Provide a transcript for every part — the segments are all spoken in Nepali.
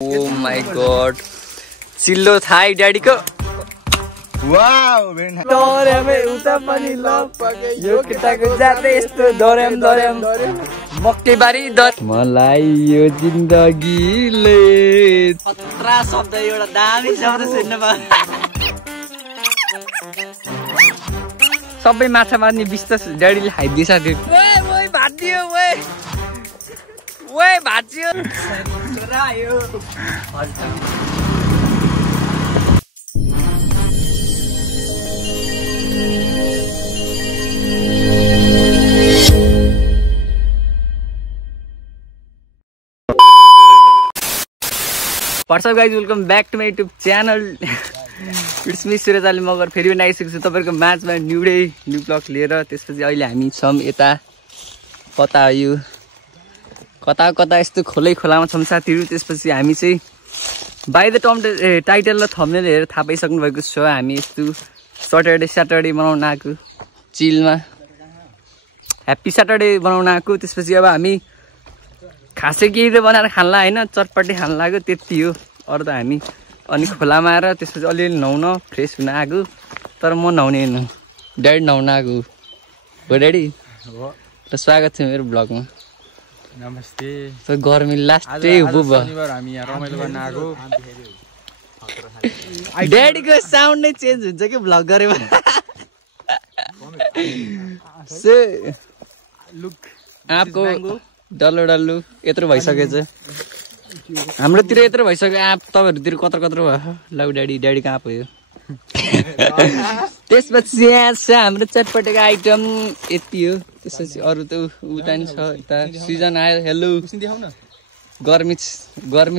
Oh my god. चिल्लो थाई ड्याडी को वाउ डोरेम उता पनि लभ यो केटाको जाते यस्तो डोरेम मक्केबारी दर मलाई यो जिन्दगीले खतरा शब्द एउटा दामी शब्द सुन्न भयो सबै माछा मार्ने बिस्तास ड्याडीले खाइदिए साथी ओए भाटियो ओए भाटियो छोरा यो What's up guys, welcome back to my YouTube channel. It's me Suraj Ali Magar. फेरि पनि आइसकेको छु तपाईहरुको माझमा न्यू डे न्यू ब्लग लिएर। त्यसपछि अहिले हामी छम यता कता यो कता यस्तो खोलामा छम साथीहरु। त्यसपछि हामी चाहिँ बाइ द टाइटल र थम्बनेल हेरेर थाहा पाइसक्नु भएको छ हामी यस्तो सटरडे बनाउन आएको चिलमा ह्याप्पी सटरडे बनाउन आएको। त्यसपछि अब हामी खासै केही त बनाएर खान्ला हैन, चटपटी खान लाग्यो त्यति हो। अरु त हामी अनि खोलामा आएर त्यसपछि अलिअलि नुहाउन फ्रेस हुन आएको। तर म नुहाउने हैन, ड्याडी नुहाउन आएको हो। ड्याडी हो त स्वागत छ मेरो ब्लगमा। नमस्ते। त गर्मी लास्टै हो भयो। शनिबार हामी यहाँ रमाइलो गर्न आएको। ड्याडीको साउन्ड नै चेन्ज हुन्छ के ब्लग गरेमा। से लुक आपको डल्लो यत्रो भइसकेछ। हाम्रोतिर यत्रो भइसक्यो आप तपाईहरुतिर कत्रो भयो। लौ ड्याडी कहाँ पुग्यो। त्यसपछि यहाँ छ हाम्रो चटपटेको आइटम यति हो। त्यसपछि अरु त उता नि छ यता सिजन आयो। हेलो गर्मी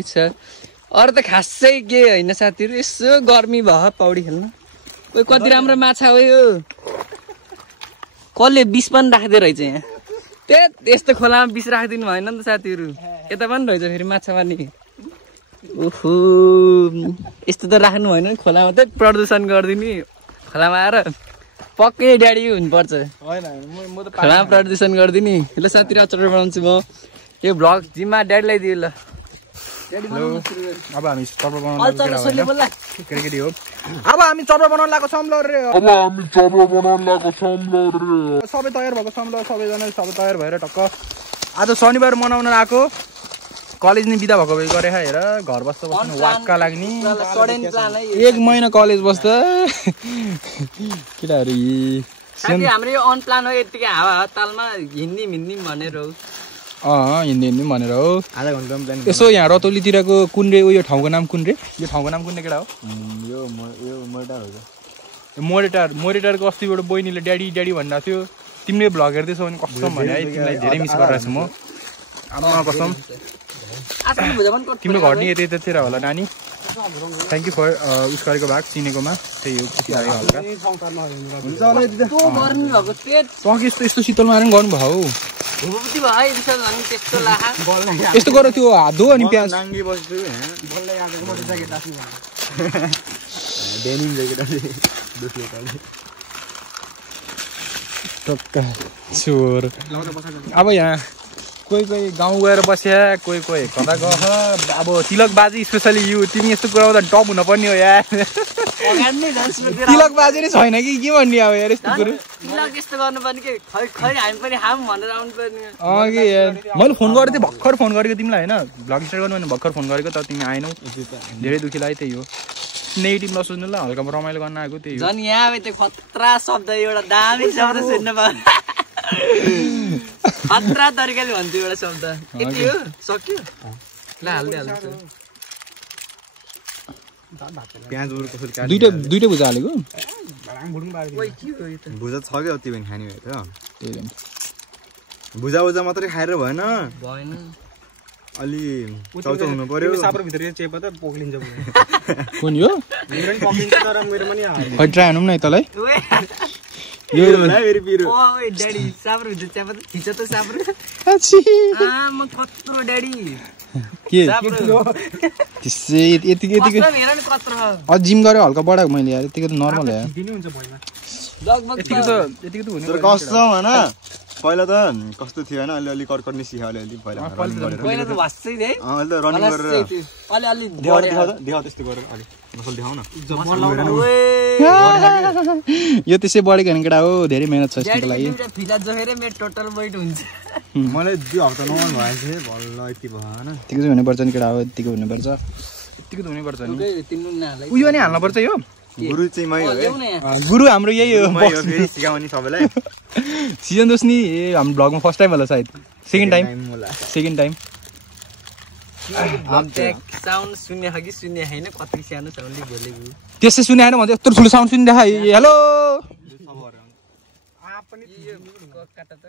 छ। अरु त खासै के हैन साथीहरु, यसो गर्मी भयो पौडी खेल्न। ओइ कति राम्रो माछा हो यो। कसले बिस पनि राख्दै रहेछ यहाँ। यस्तो खोलामा बिस राखिदिनु भएन नि त साथीहरु। यता पनि रहेछ फेरि माछा मार्ने। ओहो यस्तो त राख्नु भएन नि खोलामा, त प्रदूषण गरिदिने खोलामा आएर पक्कै ड्याडी हुनुपर्छ। हैन म त खोलामा प्रदूषण गरिदिने। ल साथीहरु अचार बनाउँछु म। यो ब्लग जिम्मा ड्याडीलाई दियो ल। अब हामी चटपट बनाउन केटी हो। अब हामी चटपट बनाउन लागेको छौं रे। सबै तयार भएको छौं ल। सबै तयार भएर टक्क आज शनिबार मनाउन आएको। कलेज नि बिदा भएको भए गरे हेर घर बस्दा वाक्का लाग्ने। 1 महिना कलेज बस्दा केटाहरु साथी हाम्रो यो अन प्लान हो। यतिकै हावा तालमा हिन्दी भनेर हो। हिन्दी भनेर हो। आधा घण्टामा प्लान। यसो यहाँ रतौलीतिरको कुन रे यो ठाउँको नाम कुन रे? यो ठाउँको नाम कुन रे केटा हो? यो मोरेटार हो। मोरेटारको अस्तिबाट बहिनीले ड्याडी भनिरहेको थियो। तिमीले भ्लग हेर्दैछौ भने कसम भने है तिमीलाई धेरै मिस गरिरहेको छु म। आमा कसम। तिम्रो घर नि यतातिर होला नानी। थ्याङ्क यू फर उस गरेको भाग चिनेकोमा। त्यही हो खुसी लाग्यो हल्का। हुन्छ होला दिदा। गर्मी भएको तेज यस्तो शीतलमा आएर गर्नु भयो। हुबुती भयो यसो अनि त्यस्तो लाहा यस्तो गर त्यो हात धो अनि प्याज नाङ्गी बस्छु हैन बल्लै आएको मोटरसाइकल टास्नु भयो डेनिम ज्याकेट अलि दुस्लो काले टक्का चोर। अब यहाँ कोही गाउँ गएर बस्या कोही कता गह। अब तिलक बाजी स्पेसली यु तिमी यस्तो कुरा त टप हुन पर्ने हो यार। तिलक बाजी नै छैन कि के भन्ने अब यार यस्तो कुरा। तिलक यस्तो गर्नुपर्ने के खै हामी पनि हाम भनेर आउनु पर्ने। के यार मैले फोन गरेको थिएँ भर्खर फोन गरेको तिमीलाई हैन। भ्लग स्टार्ट गर्नु भने भर्खर फोन गरेको तर तिमी आएनौ। धेरै दुखी लाग्यो। त्यही हो नेगेटिभ नसोच्नु ल। हल्का रमाइलो गर्न आएको त्यही हो। झन् यहाँ त्यो खतरा शब्द एउटा दामी शब्द सुन्न पायो। खतरा तरिकाले भन्थ्यो एउटा शब्द। यति हो सक्यो ल हाल्दै प्याज उरको फुल काट। दुईटा भुजा हालेको भुजा छ के अति पनि खाने भए त। भुजा मात्रै खाएर भएन अलि चाउचाउ हुनु पर्यो। सापर भित्र चेप त पोक्लिन्छ कुन यो मेरो पनि पोक्लिन्छ तर मेरो पनि खै ट्राई हानौँ न यतालाई। यो होला फेरि पिरो। ओए ड्याडी सापर भित्र चेप त खिच त सापर। म कत्रो ड्याडी के त्यसै यतिकै हेर नि कत्रो। जिम गरे हल्का बढाएको मैले यार। यतिकै त नर्मल हो यार। यतिको त हुने तर कसम हैन पहिला त कस्तो थियो हैन अलि कटकट निस्क्यो अलि पहिला पहिला त भास्दै थिए अहिले त रनिङ गरेर अलि देखाउ त्यस्तो गरेर अलि मसल देखाउ न यो त्यसै बढेको हैन केटा हो धेरै मेहनत छ यसको लागि फिला जोखेर मेरो टोटल वेट हुन्छ मलाई 2 हप्ता नमन भएछ बल्ल यति भयो हैन यतिको चाहिँ हुने पर्छ नि केटा हो यतिको हुने पर्छ यतिको त हुने पर्छ नि तिम्रो नालाई उयो नि हाल्नु पर्छ यो गुरु चाहिँ मै हो गुरु हाम्रो यही हो फेरि सिकाउने सबैलाई सिजन दोस् नि हाम्रो ब्लगमा फर्स्ट टाइम होला सायद सेकेन्ड टाइम साउन्ड सुन्ने कि सुन्ने हैन कति सानो साउन्डले बोलेको त्यसै सुने हैन भन्दै यत्रो ठुलो साउन्ड सुन्दै हेलो पनि यो काटा त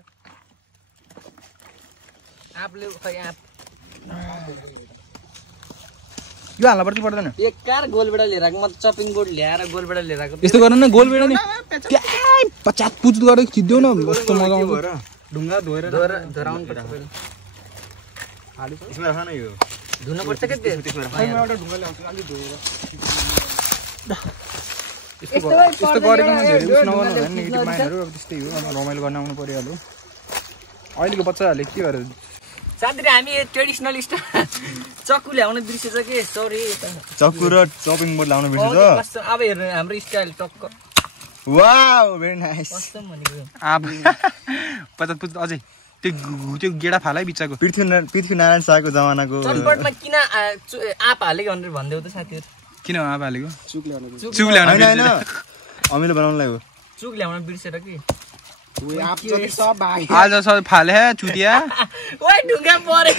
आपले खै आप यो हाल्नु पर्छ पर्दैन एक कार गोलबेडा लिएर आएको म चपिङ बोर्ड ल्याएर गोलबेडा लिएर आएको यस्तो गर्न न गोलबेडा नि 50 पुज गरेर खिच्दिउ न कस्तो मजा आउँछ ढुङ्गा धोएर धराउनु पर्छ पहिले हालि यसमा राख न यो धुन पर्छ के त्यसमा राख एउटा ढुङ्गा ल्याउँछु अलि धोएर यस्तो गरेको धेरै उस नगर्नु भने नेगेटिभ माइन्डहरु अब त्यस्तै हो अब रमाइलो गर्न आउनु पर्यो अहिलेको बच्चाहरुले के गरे साथी हामी ट्रेडिसनल चक्कु ल्याउने बिर्सेछ के सरी चक्कु र चपिङ बोर्ड ल्याउनु बिर्सेछ अब हेर्नु हाम्रो स्टाइल टक्क वाउ भेरी नाइस कस्तो भनेको अब 50 पुज अझै त्यो गेडा फालै बिचाको पृथ्वीनारायण शाहको जमानाको चटपटमा किन आप हालेको भनेर भन्देउ त साथीहरु किन आप हालेको चुक ल्याउनु हैन अमिलो बनाउनलाई हो चुक ल्याउन बिर्सेर के आप जति सब भाइ आज सब फाले है चुतिया ओइ ढुङ्गा परे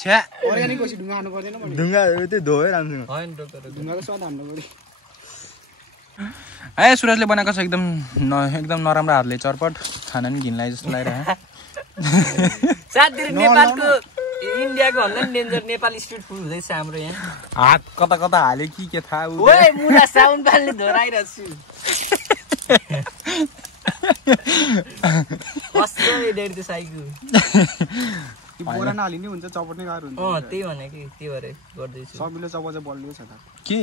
छ्या अर्गानिक कोसी ढुङ्गा हाल्नु पर्दैन भने ढुङ्गा त्यो धोए राम्रोसँग हैन डक्टर ढुङ्गाको स्वाद हाल्नु पर्यो ए सुरजले बनाएको छ एकदम नराम्रो हातले चरपट खाना नि घिनलाइ जस्तो लागिरहेको साथीहरु नेपालको इन्डियाको भन्दा नि डेन्जर नेपाल स्ट्रिट फुड हुँदैछ हाम्रो यहाँ हात कता कता हाल्यो के थाहा ओइ मुला साउन्ड पाल्ने धोराइरहेछु कस्तो एडेड त साइकु बोरा नहालिने हुन्छ चपट नै गाह्रो हुन्छ त्यही भने कि त्यही भएर गर्दैछु सबिले चपट चाहिँ बलियो छ त के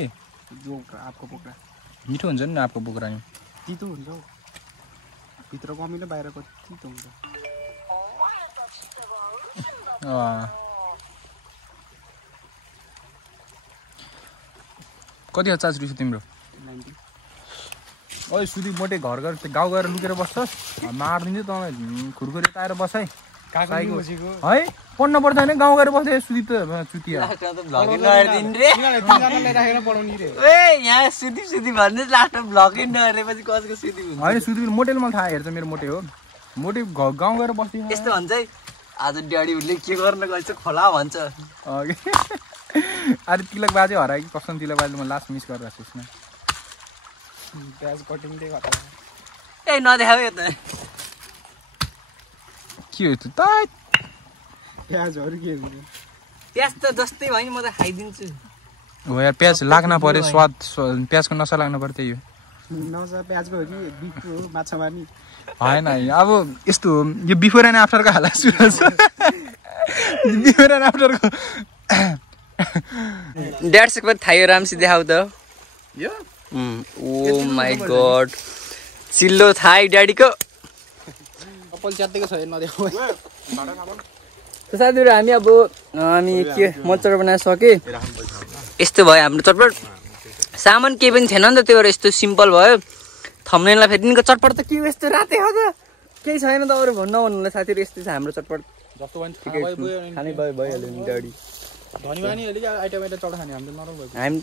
जो आपको बोक्रा मिठो हुन्छ नि आपको बोक्रा नि तितो हुन्छ हौ भित्रको अमिलो बाहिरको तितो हुन्छ कति चार्ज रहेछ तिम्रो 90 ओइ सुदी मोटे घर गाउँ गएर लुकेर बस्छस् मार्दिन्छ तँलाई खुरखुरी ताएर बस है है पढ्न पर्दैन गाउँ गएर बस्दै सुदी त चुतिया यहाँ सुदी भन्दै लास्ट भ्लगै नहेरेपछि कसको सुदी हुन्छ होइन सुदी मोटेले मलाई थाहा हेर्छ मेरो मोटे हो मोटे गाउँ गएर बस्दै यस्तो भन्छ है आज ड्याडीहरूले के गर्न गएछ खोला भन्छ अरे तिलक बाजे हरायो कि कसम तिलक बाजे म लास्ट मिस गरेर त्यसमा प्याज कटिङ दे गरे ए नदेखाउ यो त के हो त प्याजहरु के हुन्छ प्याज त जस्तै भयो नि म त खाइदिन्छु हो यार प्याज लाग्न पर्यो स्वाद प्याजको नसा लाग्न पर्यो त्यही हो नसा प्याजको हो कि बिफको हो माछा मार्ने हैन अब यस्तो हो यो बिफोर एन्ड आफ्टरको हाल सुरज बिफोर एन्ड आफ्टरको ड्याड्सको पनि थायो राम्सी देखाउ त यो ओ माय गॉड चिल्लो थाई ड्याडीको कपाल च्यातेको छ नदेखाउ साथीहरु हामी के मटर बनाएर सके यस्तो भयो हाम्रो चटपट सामान केही पनि छैन नि त त्यो भएर यस्तो सिम्पल भयो थम्बनेलमा फेरिनको चटपट त के यस्तो रातै हो त केही छैन त अरु भन्नु साथीहरु यस्तो छ हाम्रो चटपट जस्तो पनि खानै भइहाल्यो नि ड्याडी धनीमानीहरुले आइटम चटपट खाने हामीले नरम भयो हामी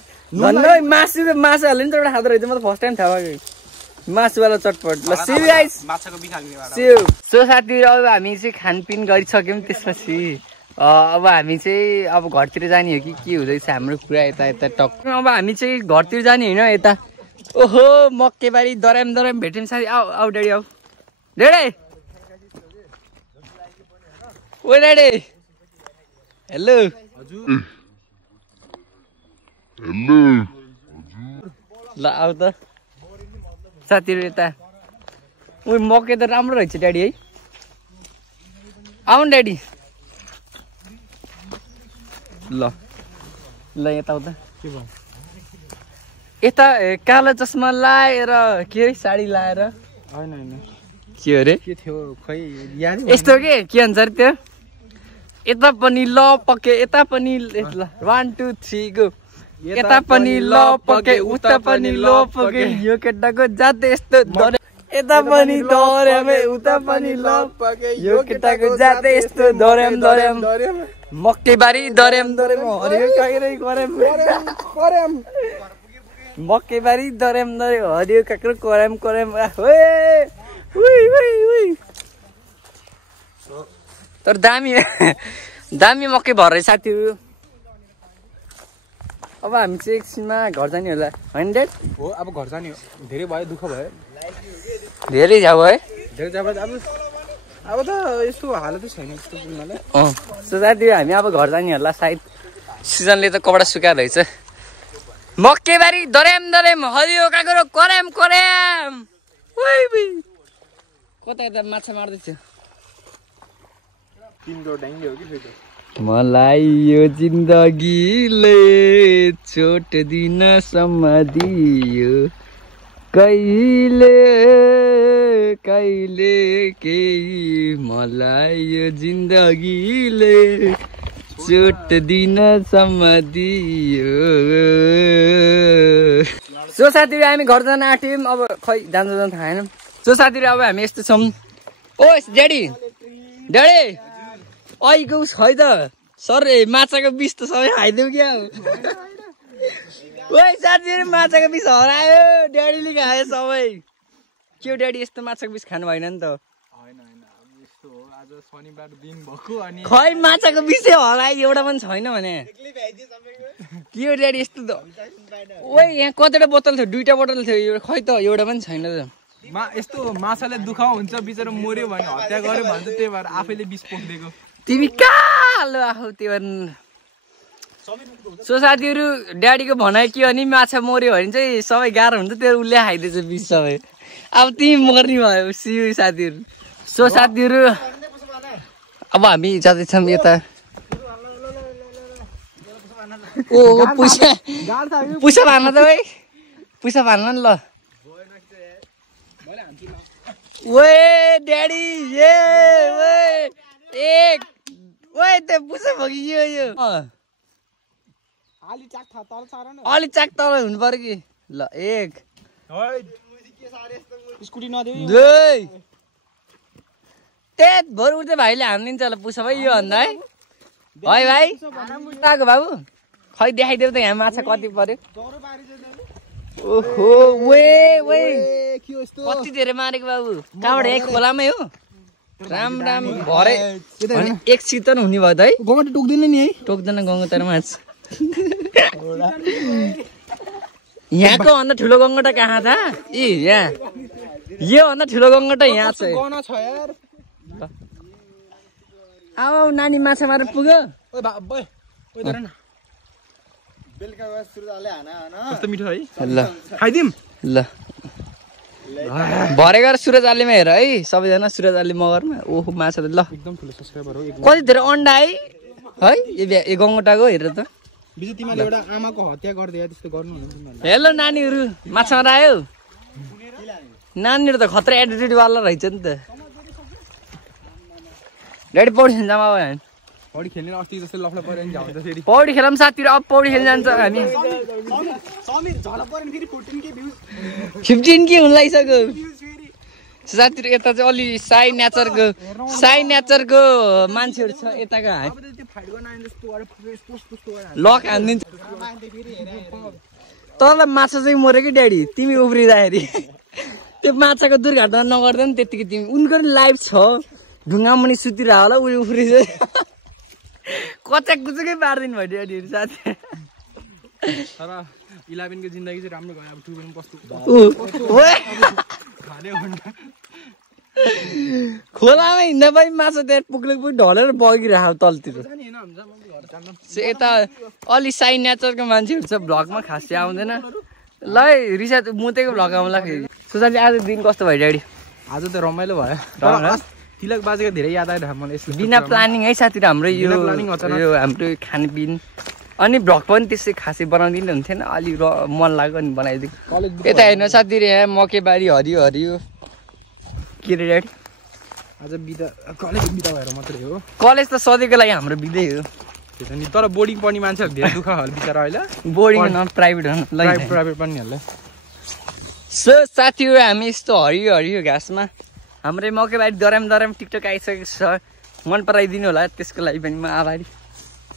मासु हाल्यो नि चटपट खाँदो रहेछ म त फर्स्ट टाइम थाहा भएको मासुवाला चटपट ल सी यू गाइस माछाको बिखाल्ने सो साथीहरु अब हामी चाहिँ खानपिन गरिसक्यौँ त्यसपछि अब हामी चाहिँ अब घरतिर जाने हो कि के हुँदैछ हाम्रो कुरा यता टक अब हामी चाहिँ घरतिर जाने होइन यता ओहो मक्केबारी दराम भेट्यौँ साथी आऊ ड्याडी आऊ ड्याडी ओ ड्याडी हेलो ल आऊ त साथीहरु यता उयो मकै त राम्रो रहेछ ड्याडी है आउनु ड्याडी ल यता उता यता कालो चस्मा लाएर के अरे साडी लाएर होइन होइन के अरे के थियो खै याद यस्तो के भन्छ अरे त्यो यता पनि ल पके यता पनि 1 2 3 गो यता पनि ल पके उता पनि ल पके यो केटाको जात यस्तो यता पनि दर्याम उता पनि ल पके यो केटाको जात यस्तो दर्याम मकैबारी दर्याम हरियो काक्रै गरम मकैबारी दर्याम हरियो काक्रो कराम तर दामी मकै भर्रै साथीहरू अब हामी चाहिँ एकछिनमा घर जाने होला होइन ड्याड हो अब घर जाने हो धेरै भयो दुःख भयो धेरै जाऊ है धेरै जब अब त यस्तो हालत छैन यस्तो पुग्नलाई सो साथीहरू हामी अब घर जाने होला सायद सिजनले त कपडा सुकाएर रहेछ मकैबारी दर्याम हरियो काक्रो कराम कता यता माछा मार्दैछ तिम्रो ड्याङ्गे हो कि फेरि मलाई यो जिन्दगीले छोट दिनसम्म दियो कहिले केही मलाई यो जिन्दगीले छोट दिनसम्म दियो सो साथीहरू हामी घर जान आँट्यौँ अब खै जान्छ थाहा छैन सो साथीहरू अब हामी यस्तो छौँ ओ ड्याडी अहिलेको उस खै त सर माछाको बिस त सबै खाइदेऊ क्या ओइ साथीहरू माछाको बिस हरायो ड्याडीले खायो सबै के ड्याडी यस्तो माछाको बिस खानु भएन नि त शनिबार दिन भएको अनि खै माछाको बिसै हरायो एउटा पनि छैन भने के हो ड्याडी यस्तो त ओइ यहाँ कतिवटा बोतल थियो 2टा बोतल थियो खै त एउटा पनि छैन त यस्तो माछाले दुःख हुन्छ बिचरा मर्यो भने हत्या गर्यो भन्छ त्यही भएर आफैले बिस पोख्दिएको तिमी कालो आफू त्यो सो साथीहरू ड्याडीको भनाइ के अनि माछा मर्यो भने चाहिँ सबै गाह्रो हुन्छ त्यो उसले खाइदिएछ बिस सबै अब तिमी मर्ने भयो सियु साथीहरू सो साथीहरू अब हामी जाँदैछौँ यता ओ पुसा भान्न त भाइ पुसा भान्न नि ल ओए ड्याडी एक ओए त्यो पुसा भयो कि यो अलि चाक तल हुनु पर्यो कि ल एक स्कुटी नदेऊ तेत भोर उठ्दै भाइले हानिदिन्छ होला पुसा भाइ यो भन्दा है भाइ आएको बाबु खै देखाइदेऊ त यहाँ माछा कति पर्यो ओहो कति धेरै मारेको बाबु कहाँबाट एक खोलामै हो राम भरे एक सितन हुने भयो त है गङ्गटा टोक्दैन नि है टोक्दैन गङ्गटा माछ यहाँको भन्दा ठुलो गङ्गटा कहाँ था यहाँ यो भन्दा ठुलो गङ्गटा यहाँ छ अब नानी माछा मारेर पुग्यो कस्तो मिठो है ल खाइदिम ल भरे गएर सुरज आलीमा हेर है सबैजना सुरज आली मगरमा ओहो माछा त ल एकदम ठुलो सब्स्क्राइबर हो कति धेरै अन्डा है यो गङ्गटाको हेरेर त बिजु तिमीले एउटा आमाको हत्या गर्दै त्यस्तो गर्नु हुँदैन हेलो नानीहरू माछा मार आयो नानीहरू त खतरा एटिट्युड वाला रहेछ नि त ड्याडी पौडी खेल्न जाऊँ अब पौडी खेल्ने अस्ति जस्तै लफडा पऱ्यो नि जान्छ फेरि पौडी खेलौँ साथीहरू अब पौडी खेल्न जान्छ हामी 15 के हुन लागिसक्यो साथीहरू यता चाहिँ अलि साई नेचरको मान्छेहरू छ यताको लक हानिदिन्छ तल माछा चाहिँ मऱ्यो कि ड्याडी तिमी उफ्रिँदाखेरि त्यो माछाको दुर्घटना नगर्दा नि त्यतिकै तिमी उनको नि लाइफ छ ढुङ्गा मुनि सुतिरह होला उयो उफ्रिन्छ कचाक कुचुकै पारिदिनु भयो ड्याडीहरू साथी तर 11 को जिन्दगी चाहिँ राम्रो गयो अब 2 पनि कस्तो खोलामा हिँड्दा पनि माछा त्यहाँ पुग्नु ढलेर बगिरहेको तलतिर यता अलि साई नेचरको मान्छेहरू छ भ्लगमा खासै आउँदैन ल रिसा मुतेको भ्लग आउँला फेरि सोचाले आज दिन कस्तो भयो ड्याडी आज त रमाइलो भयो तिलक बाजेको धेरै याद आइरहेको मलाई यसो बिना प्लानिङ है साथीहरू हाम्रो यो हाम्रो खानपिन अनि भ्लग पनि त्यसै खासै बनाउँदिनु हुन्थेन अलि मन लाग्यो अनि बनाइदिएको यता हेर्नु साथीहरु यहाँ मकैबारी हरियो हरियो के रे ड्याडी आज बिदा कलेज बिदा भएर मात्रै हो कलेज त सधैँको लागि हाम्रो बिदै हो त्यसो नि तर बोर्डिङ पढ्ने मान्छेहरु धेरै दुःख हल बिचारा हैन बोर्डिङ न प्राइभेट हो प्राइभेट पढ्नेहरुले सो साथीहरु हामी यस्तो हरियो हरियो घाँसमा हाम्रो मकैबारी दराम टिकटक आइसकेको छ मन पराइदिनु होला त्यसको लागि पनि म आभारी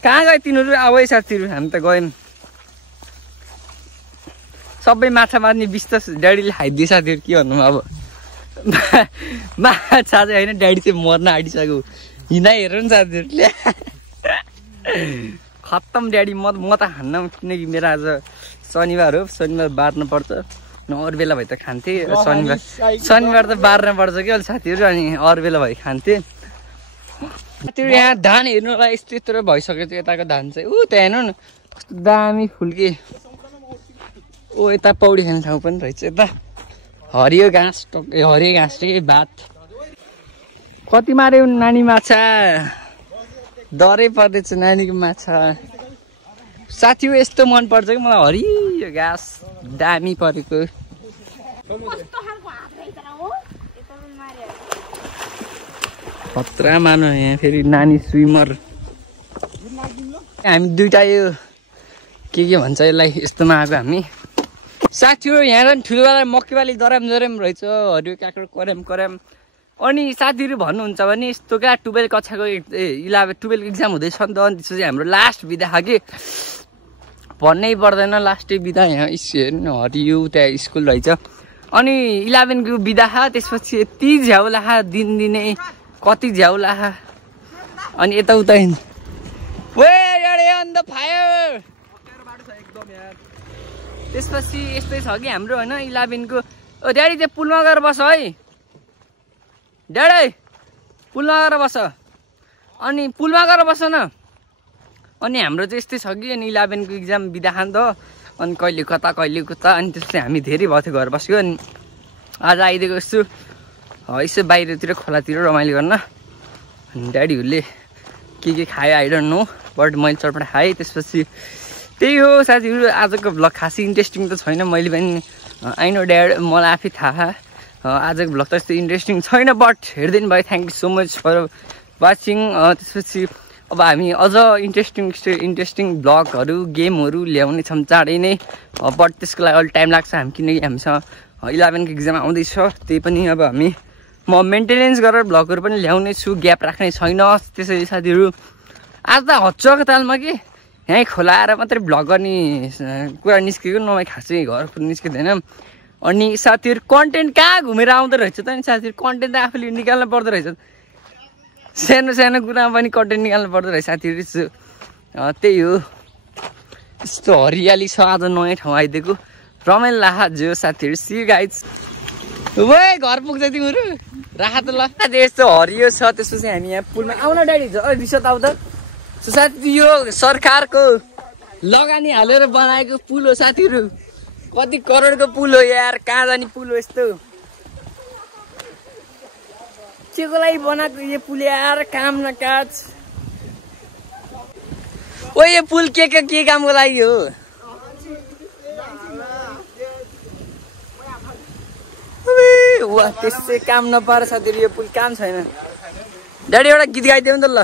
कहाँ गए तिनीहरू आऊ है साथीहरु हामी त गयौँ सबै माछा मार्ने बिस्तास ड्याडीले खाइदिए साथीहरु के भन्नु अब माछा चाहिँ होइन ड्याडी चाहिँ मर्न आँटिसक्यो हिँडा हेर नि साथीहरूले खत्तम ड्याडी म त खान्न किनकि मेरो आज शनिबार हो शनिबार बार्नु पर्छ अरू बेला भए त खान्थेँ शनिबार त बार्न पर्छ कि अहिले साथीहरू अनि अरू बेला भए खान्थेँ साथीहरू यहाँ धान हेर्नुलाई यस्तो यत्रो भइसक्यो त्यो यताको धान चाहिँ त्यहाँ हेर्नु न कस्तो दामी फुल्के यता पौडी खेल्ने ठाउँ पनि रहेछ यता हरियो घाँस हरियो घाँस के भात कति मार्यो नानी माछा डरै पर्दैछ नानीको माछा साथी यस्तो मन पर्छ कि मलाई हरियो घाँस दामी परेको खतरा मानो यहाँ फेरि नानी स्विमर हामी दुइटा यो के भन्छ यसलाई यस्तोमा आएको हामी साथीहरू यहाँ ठुलोवाला मकैवाली दराम रहेछ हरियो काँक्रो कराम अनि साथीहरू भन्नुहुन्छ भने यस्तो क्या 12 कक्षाको 12 इक्जाम हुँदैछ नि त अनि त्यसपछि हाम्रो लास्ट बिदा खा कि भन्नै पर्दैन लास्टै बिदा यहाँ हेर्नु हरियो त्यहाँ स्कुल रहेछ अनि 11 को बिदा खा त्यसपछि यति झ्याउला खा दिनदिनै कति झ्याउला खा अनि यताउता त्यसपछि यस्तै छ कि हाम्रो होइन 11 को ड्याडी चाहिँ पुलमा गएर बस है ड्याडी पुलमा गएर बस अनि पुलमा गएर बस न अनि हाम्रो चाहिँ यस्तै छ कि अनि 11 को इक्जाम बिदा खान त अनि कहिले कता अनि त्यसले हामी धेरै भयो थियो घर बस्यो अनि आज आइदिएको छु यसो बाहिरतिर खोलातिर रमाइलो गर्न अनि ड्याडीहरूले के खायो आई डोन्ट नो बट मैले चटपट खाएँ त्यसपछि त्यही हो साथीहरू आजको भ्लग खासै इन्ट्रेस्टिङ त छैन मैले पनि आई नो ड्याड मलाई आफै थाहा आजको भ्लग त यस्तो इन्ट्रेस्टिङ छैन बट हेरिदिनु भयो thank you so much for watching त्यसपछि अब हामी अझ इन्ट्रेस्टिङ भ्लगहरू गेमहरू ल्याउने छौँ चाँडै नै बट त्यसको लागि अलि टाइम लाग्छ हामी किनकि हामीसँग 11 को इक्जाम आउँदैछ त्यही पनि अब हामी म मेन्टेनेन्स गरेर भ्लगहरू पनि ल्याउने छु ग्याप राख्ने छैन त्यसैले साथीहरू आज त हच्चको तालमा कि यहीँ खोला आएर मात्रै भ्लग गर्ने कुरा निस्केको नभए खासै घर निस्किँदैन अनि साथीहरू कन्टेन्ट कहाँ घुमेर आउँदो रहेछ त नि साथीहरू कन्टेन्ट त आफूले निकाल्नु पर्दो रहेछ सानो कुरामा पनि कन्टेन्ट निकाल्नु पर्दो रहेछ साथीहरू त्यही हो यस्तो हरियाली छ आज नयाँ ठाउँ आइदिएको रमाइलो लाहा जो साथीहरू सी गाइज वे घर पुग्छ तिमीहरू राख त ल यस्तो हरियो छ त्यसपछि हामी यहाँ पुलमा आउन ड्याडी रिसोर्ट आउँदा साथी यो सरकारको लगानी हालेर बनाएको पुल हो साथीहरू कति करोडको पुल हो यार कहाँ जाने पुल हो यस्तो के को लागि बनाएको यो पुल यार काम न काज यो पुल के कामको लागि हो त्यसै काम नपाएर साथीहरू यो पुल काम छैन ड्याडी एउटा गीत गाइदियो नि त ल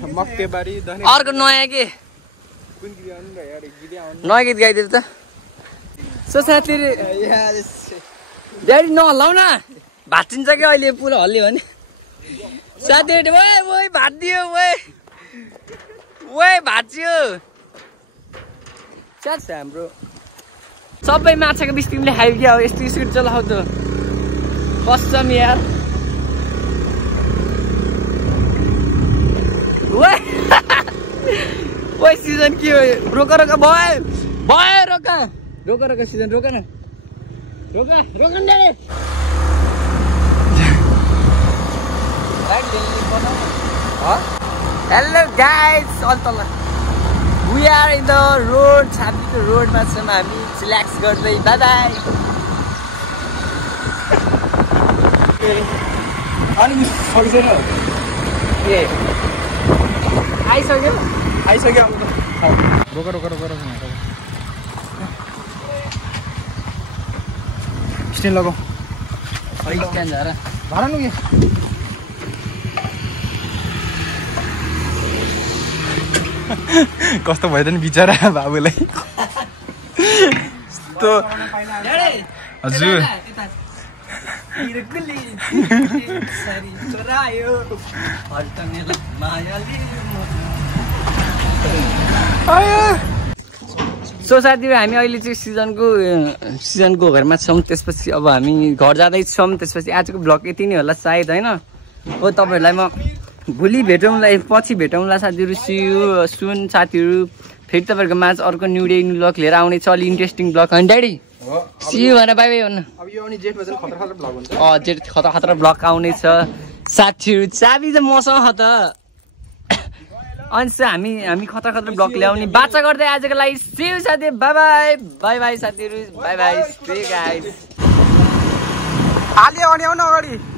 अर्को नयाँ के नयाँ गीत गाइदियो त सो साथीहरू ड्याडी नहल्लाउ न भाँचिन्छ कि अहिले पुल हल्लियो भने साथीहरू भाँचियो भाँच्यो हाम्रो सबै माछाको बिस तिमीले खायो क्या हो यस्तो स्पिड चलाउ त कसम यार सिजन के हो रोका भयो रोका सिजन रोका न hello guys we are in the road छापीको रोडमा छौँ हामी रिल्याक्स गर्दै बाई बाई आइसक्यो रोक रोक रोक रोक स्ट्यान्ड लगाऊ स्ट्यान्ड झर भाडा नु के कस्तो भयो त नि बिचरा बाबुलाई यस्तो हजुर सो साथीहरू हामी अहिले चाहिँ सिजनको घरमा छौँ त्यसपछि अब हामी घर जाँदैछौँ त्यसपछि आजको भ्लग यति नै होला सायद होइन हो तपाईँहरूलाई म भोलि भेटौँला पछि भेटौँला साथीहरू सुन साथीहरू फेरि तपाईँहरूको माझ अर्को न्यु डे न्यु भ्लग लिएर आउने छ अलि इन्ट्रेस्टिङ भ्लग होइन ड्याडी सियु भनेर बाई बाई भन्नु जेठ खतरा खतरा भ्लग आउने छ साथीहरू चाबी त मसँग त अनि हामी खतरा खतरा भ्लग ल्याउने बाचा गर्दै आजको लागि सियु साथी बाई बाई बाई बाई साथीहरू by by stay guys Alia भने आउन अगाडि